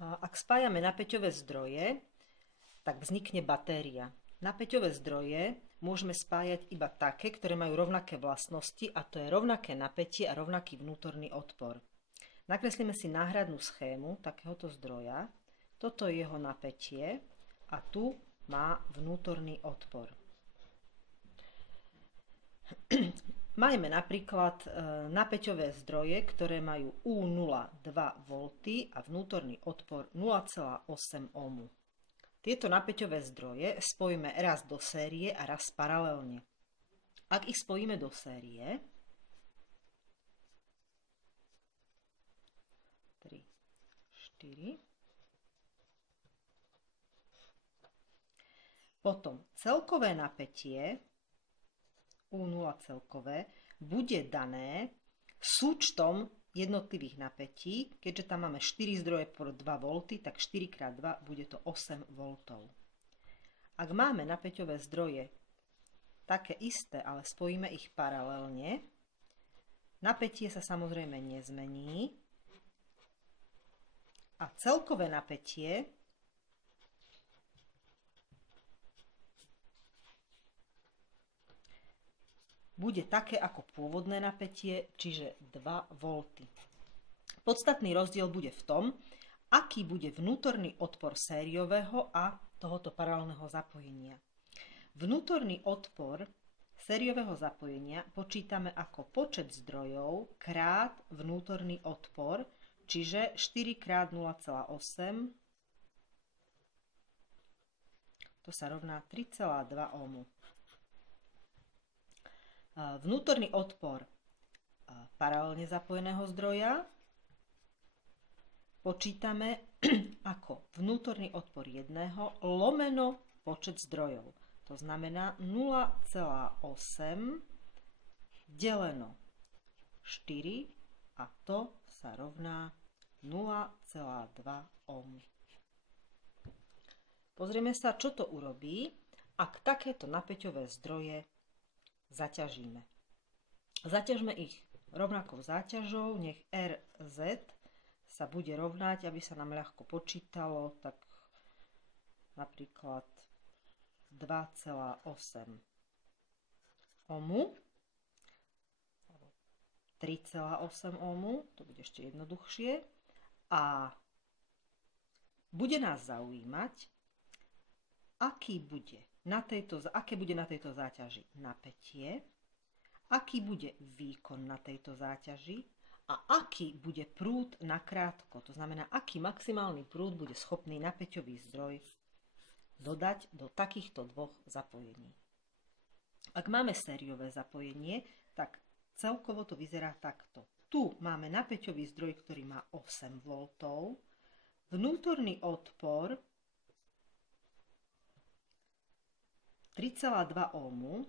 Ak spájame napäťové zdroje, tak vznikne batéria. Napäťové zdroje môžeme spájať iba také, ktoré majú rovnaké vlastnosti, a to je rovnaké napätie a rovnaký vnútorný odpor. Nakreslíme si náhradnú schému takéhoto zdroja. Toto je jeho napätie a tu má vnútorný odpor. Majme napríklad napäťové zdroje, ktoré majú U0 2 V a vnútorný odpor 0,8 ohmu. Tieto napäťové zdroje spojíme raz do série a raz paralelne. Ak ich spojíme do série, 3, 4, potom celkové napätie U0 celkové bude dané súčtom jednotlivých napätí. Keďže tam máme 4 zdroje po 2 V, tak 4 x 2 bude to 8 V. Ak máme napäťové zdroje také isté, ale spojíme ich paralelne, napätie sa samozrejme nezmení a celkové napätie bude také ako pôvodné napätie, čiže 2 V. Podstatný rozdiel bude v tom, aký bude vnútorný odpor sériového a tohoto paralelného zapojenia. Vnútorný odpor sériového zapojenia počítame ako počet zdrojov krát vnútorný odpor, čiže 4 x 0,8, to sa rovná 3,2 ohmu. Vnútorný odpor paralelne zapojeného zdroja počítame ako vnútorný odpor jedného lomeno počet zdrojov. To znamená 0,8 deleno 4 a to sa rovná 0,2 ohm. Pozrieme sa, čo to urobí, ak takéto napäťové zdroje zaťažíme. Zaťažme ich rovnakou záťažou, nech RZ sa bude rovnať, aby sa nám ľahko počítalo, tak napríklad 2,8 ohmu, 3,8 ohmu, to bude ešte jednoduchšie, a bude nás zaujímať, aké bude na tejto záťaži napätie, aký bude výkon na tejto záťaži a aký bude prúd nakrátko. To znamená, aký maximálny prúd bude schopný napäťový zdroj dodať do takýchto dvoch zapojení. Ak máme sériové zapojenie, tak celkovo to vyzerá takto. Tu máme napäťový zdroj, ktorý má 8 V, vnútorný odpor 3,2 ohmu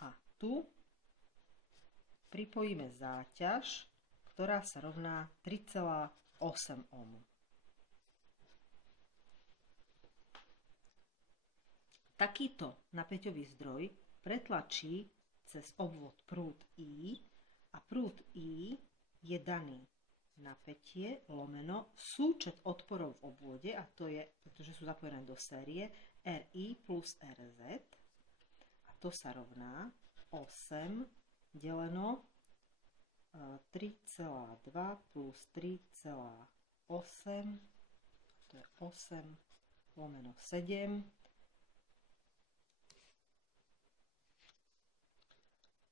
a tu pripojíme záťaž, ktorá sa rovná 3,8 ohmu. Takýto napäťový zdroj pretlačí cez obvod prúd I a prúd I je daný napätie lomeno súčet odporov v obvode, a to je, pretože sú zapojené do série, RI plus RZ, a to sa rovná 8 deleno 3,2 plus 3,8, to je 8 lomeno 7,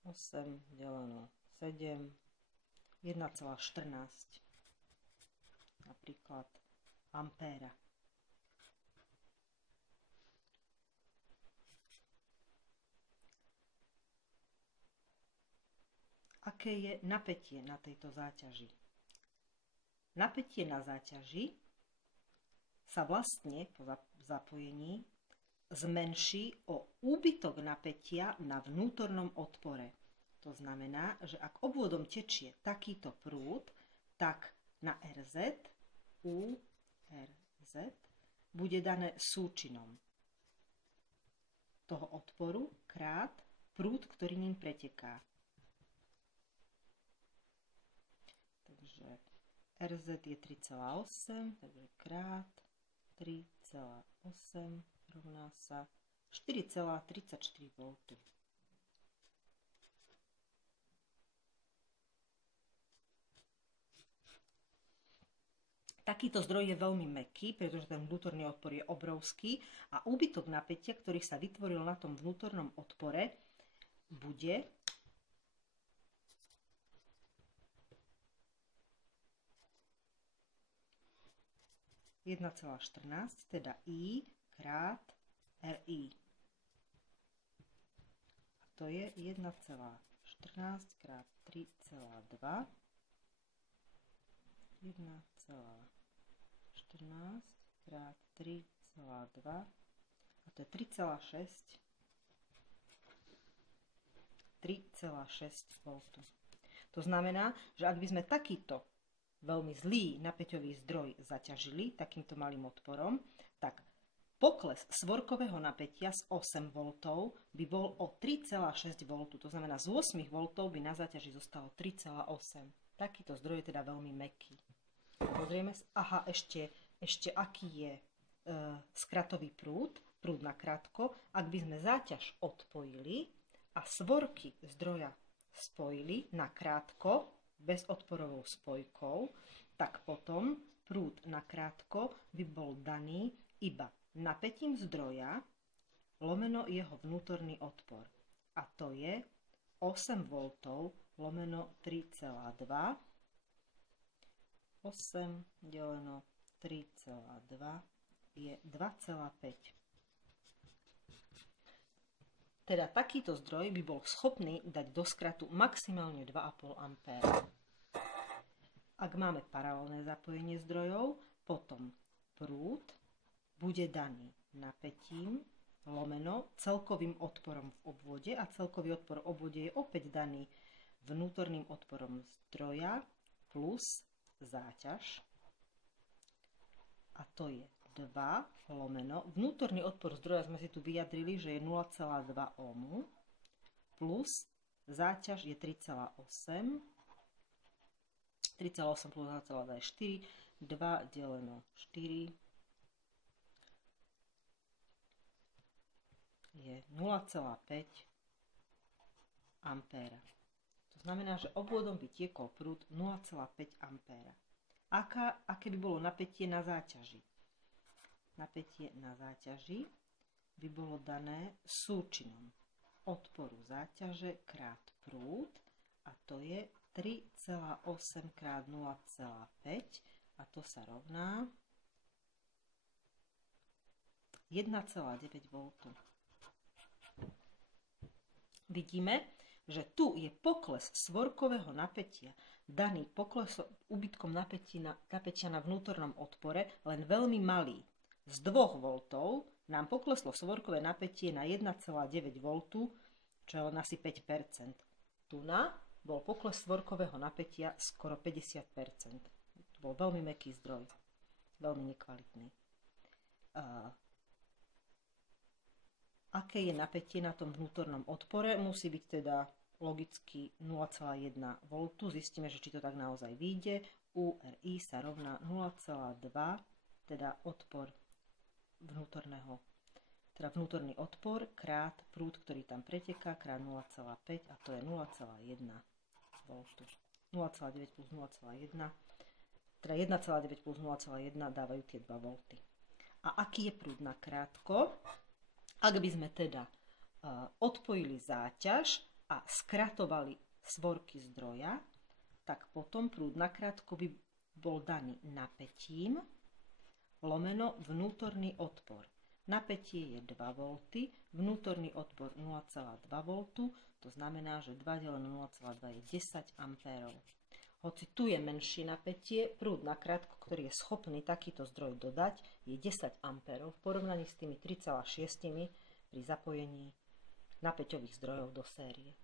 8 deleno 7, 1,14 napríklad ampéra. Aké je napätie na tejto záťaži? Napätie na záťaži sa vlastne po zapojení zmenší o úbytok napätia na vnútornom odpore. To znamená, že ak obvodom tečie takýto prúd, tak na RZ, URZ, bude dané súčinom toho odporu krát prúd, ktorý ním preteká. Takže RZ je 3,8, takže krát 3,8 rovná sa 4,34 V. Takýto zdroj je veľmi mäkký, pretože ten vnútorný odpor je obrovský a úbytok napätia, ktorý sa vytvoril na tom vnútornom odpore, bude (1,14), teda I krát RI. A to je 1,14 krát 3,2. 1,14 krát 3,2 a to je 3,6 V. To znamená, že ak by sme takýto veľmi zlý napäťový zdroj zaťažili takýmto malým odporom, tak pokles svorkového napätia z 8 V by bol o 3,6 V. To znamená, z 8 V by na záťaži zostalo 3,8. Takýto zdroj je teda veľmi mäkký. Pozrieme sa, aha, ešte aký je skratový prúd na krátko. Ak by sme záťaž odpojili a svorky zdroja spojili na krátko bezodporovou spojkou, tak potom prúd na krátko by bol daný iba napätím zdroja lomeno jeho vnútorný odpor. A to je 8 V lomeno 3,2. 8 deleno 3,2 je 2,5. Teda takýto zdroj by bol schopný dať do skratu maximálne 2,5 A. Ak máme paralelné zapojenie zdrojov, potom prúd bude daný napätím lomeno celkovým odporom v obvode a celkový odpor v obvode je opäť daný vnútorným odporom zdroja plus záťaž. A to je 2 lomeno. Vnútorný odpor zdroja sme si tu vyjadrili, že je 0,2 ohmu plus záťaž je 3,8. 3,8 plus 0,2 je 4. 2 deleno 4 je 0,5 ampéra. To znamená, že obvodom by tiekol prúd 0,5 ampéra. Aké by bolo napätie na záťaži? Napätie na záťaži by bolo dané súčinom odporu záťaže krát prúd a to je 3,8 krát 0,5 a to sa rovná 1,9 V. Vidíme, že tu je pokles svorkového napätia daný úbytkom napätia na vnútornom odpore len veľmi malý. Z 2 V nám pokleslo svorkové napätie na 1,9 V, čo je len asi 5%. Tu bol pokles svorkového napätia skoro 50%. To bol veľmi mäkký zdroj, veľmi nekvalitný. Aké je napätie na tom vnútornom odpore? Musí byť teda logicky 0,1 V. Zistíme, že či to tak naozaj vyjde. URI sa rovná 0,2, teda odpor vnútorný odpor krát prúd, ktorý tam preteká, krát 0,5 a to je 0,1 V. 0,9 plus 0,1, teda 1,9 plus 0,1 dávajú tie 2 V. A aký je prúd na krátko? Ak by sme teda odpojili záťaž a skratovali svorky zdroja, tak potom prúd na krátko by bol daný napätím lomeno vnútorný odpor. Napätie je 2 V, vnútorný odpor 0,2 V, to znamená, že 2 deleno 0,2 je 10 ampérov. Hoci tu je menšie napätie, prúd na krátko, ktorý je schopný takýto zdroj dodať, je 10 ampérov v porovnaní s tými 3,6 pri zapojení napäťových zdrojov do série.